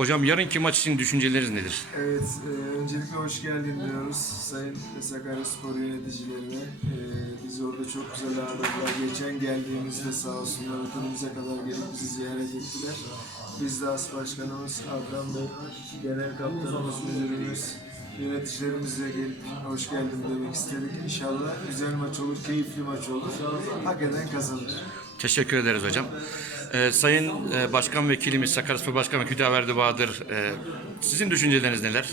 Hocam yarınki maç için düşünceleriniz nedir? Evet, e, öncelikle hoş geldin diyoruz Sayın Sakaryaspor yöneticilerine. E, bizi orada çok güzel ağırladılar. Geçen geldiğimizde sağ olsunlar okulumuza kadar gelip bizi ziyaret ettiler. Biz de As Başkanımız Adnan Bey, Genel Kaptanımız, Müdürümüz, yöneticilerimizle gelip hoş geldin demek istedik. İnşallah güzel maç olur, keyifli maç olur. Hak eden kazanır. Teşekkür ederiz hocam. Ee, Sayın e, Başkan Vekilimiz Sakaryaspor Başkanı Hüdaverdi Bahadır, e, sizin düşünceleriniz neler?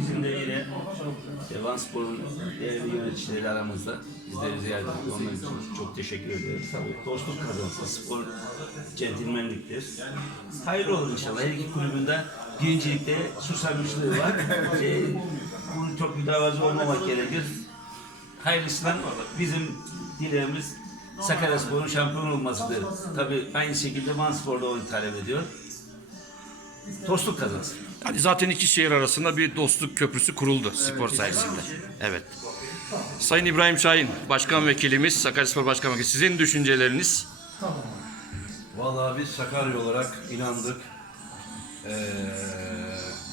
Bizim de yine Devanspor'un değerli yöneticileri aramızda. Bizleri ziyaret ettik. Onlar için çok teşekkür ederiz. Tabii dostluk kazansın. Spor centilmenliktir. Hayırlı olur inşallah. Her iki kulübünde birincilikte susamışlığı var. ee, bu çok mütevazı olmamak gerekir. Hayırlısından bizim dileğimiz Sakaryaspor'un şampiyon olmasıdır. Tabii aynı şekilde Manspor da onu talep ediyor. Dostluk kazansın. Yani zaten iki şehir arasında bir dostluk köprüsü kuruldu spor sayesinde. Evet. Sayın İbrahim Şahin, Başkan Vekilimiz, Sakaryaspor Başkan Vekili, sizin düşünceleriniz? Vallahi biz Sakarya olarak inandık. Ee,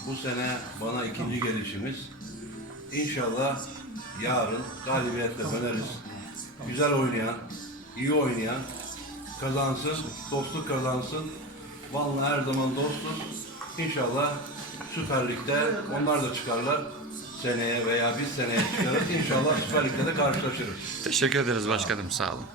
bu sene bana ikinci gelişimiz. İnşallah yarın galibiyetle döneriz. Güzel oynayan, iyi oynayan kazansın, dostluk kazansın. Van'la her zaman dostuz. İnşallah Süper Lig'de onlar da çıkarlar. Seneye veya bir seneye çıkarız. İnşallah Süper Lig'de de karşılaşırız. Teşekkür ederiz başkanım. Sağ olun.